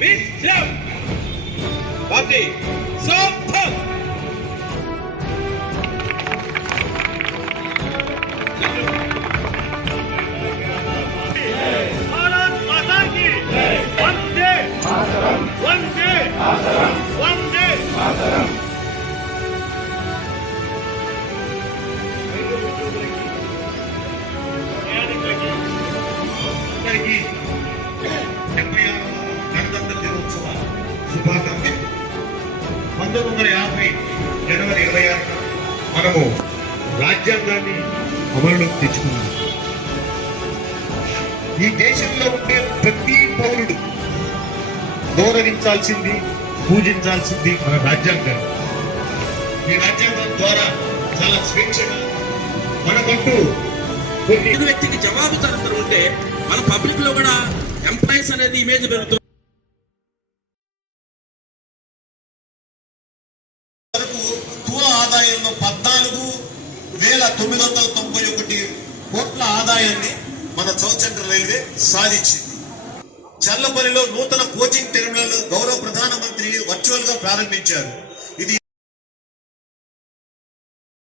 విశ్రం party సార్థం Bharat మాతా key Vande Mataram Vande Mataram Vande Mataram గణతంత్ర దినోత్సవ శుభాకాంక్షలు. 1950 జనవరి 26 మనము రాజ్యాంగాన్ని అమలులోకి తెచ్చుకున్నాం. ఈ దేశంలో ఉండే ప్రతి పౌరుడు గౌరవించాల్సింది, పూజించాల్సింది మన రాజ్యాంగాన్ని. ఈ రాజ్యాంగం ద్వారా చాలా స్వేచ్ఛగా మనకంటూ కొన్ని వ్యక్తికి జవాబుదారితనం ఉంటే మన పబ్లిక్ లో కూడా ఎంప్లాయీస్ అనేది ఇమేజ్ పెరుగుతుంది. స్థూల ఆదాయంలో 14,991 కోట్ల ఆదాయాన్ని మన సౌత్ సెంట్రల్ రైల్వే సాధించింది. చల్లపల్లిలో నూతన కోచింగ్ టెర్మినల్ గౌరవ ప్రధానమంత్రి వర్చువల్ గా ప్రారంభించారు.